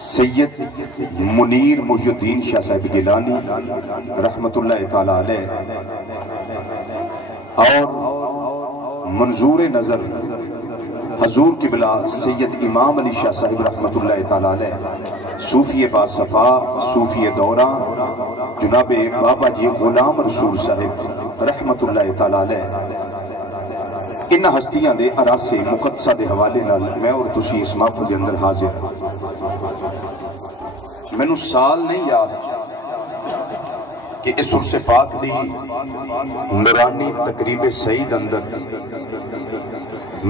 سید منیر محی الدین شاہ صاحب گیلانی رحمت اللہ تعالیٰ علیہ اور منظور نظر حضور قبلہ سید امام علی شاہ صاحب رحمت اللہ تعالیٰ علیہ، صوفی باصفا، صوفی دورہ جناب بابا جی غلام رسول صاحب رحمت اللہ تعالیٰ علیہ، ان ہستیاں دے اراسے مقدسہ دے حوالے نال میں اور تسی اس محفل دے اندر حاضر مینوں سال نہیں یاد کہ اس عرص پاک دی نورانی تقریب سعید اندر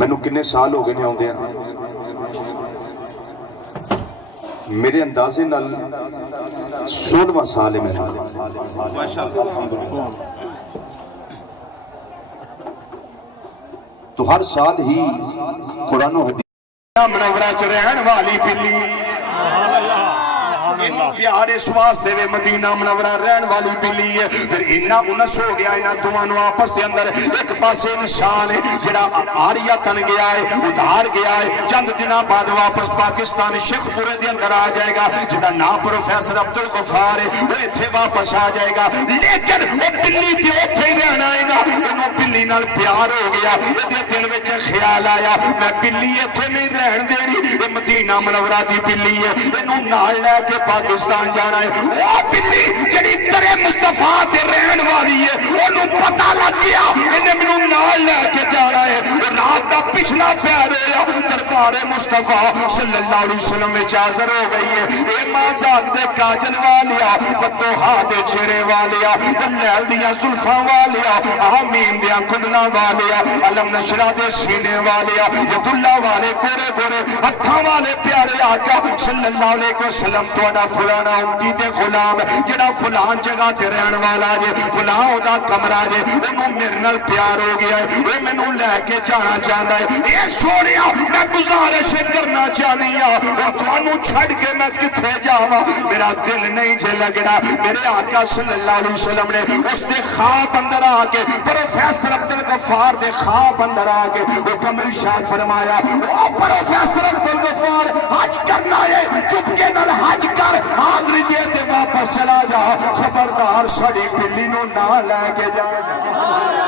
مینوں کنے سال ہو گئے نے آوندے ہیں، میرے اندازے نال 16واں سال ہے میرا تو ہر سال ہی قرآن و حدیث منورہ چ رہن والی پلی پیار اس واسطے وے مدینہ منورہ رہن والی پلی ہے، پھر انہا انس ہو گیا انہا دوانو آپس دے اندر ایک پاس انسان ہے جڑا آریا تن گیا ہے، ادھار گیا ہے، چند دنہ بعد واپس پاکستان شیخ پورے دے اندر آ جائے گا، جڑا نام پروفیسر عبدالغفار ہے وہ اتھے واپس آ جائے گا، لیکن وہ پلی تھی اتھے ہی رہنا ہے نا، انہوں پلی نال پیار ہو گیا، یہ دل میں خیال آیا میں پلی اتھے نہیں رہن دے رہی، یہ مدینہ منورہ دی پلی ہے، انہوں نال لے کے پاکستان جانا ہے، وہ پلی جڑی ترے مصطفیٰ دے رہن والی ہے انہوں پتہ لگ گیا انہیں منوں نال لے کے جانا ہے، رات دا پچھلا پیار ہے دربار مصطفیٰ صلی اللہ علیہ وسلم میں حاضر ہو گئی ہے، اے مازاق دے کاجل والیا بدوہا دے چہرے والیا بلیل دیا زلفاں والیا آمین دیا کندنا والیا علم نشرہ دے سینے والیا ید اللہ والے گورے گورے ہتھاں والے پیارے آقا صلی اللہ علیہ وسلم توڑا فلانا امتی دے غلام جڑا فلان جگہ تے رہن والا جے فلان دا کمرہ جے انہوں میرے نال پیار ہو گیا ہے وہ منوں لے کے جانا چاہتا ہے، یہ سوڑیا میں گزارش کرنا چاہنی اور توانوں چھڑ کے میں کتھے جاوا میرا دل نہیں جے لگنا، میرے آقا صلی اللہ علیہ وسلم نے اس دے خواب اندر آکے پروفیسر عبدالغفار دے خواب اندر آکے حکم ارشاد فرمایا او پروفیسر عبدالغفار حج کرنا ہے چپ کے نال حج کر حاضری دے تے واپس چلا جا، خبردار سڑی پلی نو نہ لے کے جا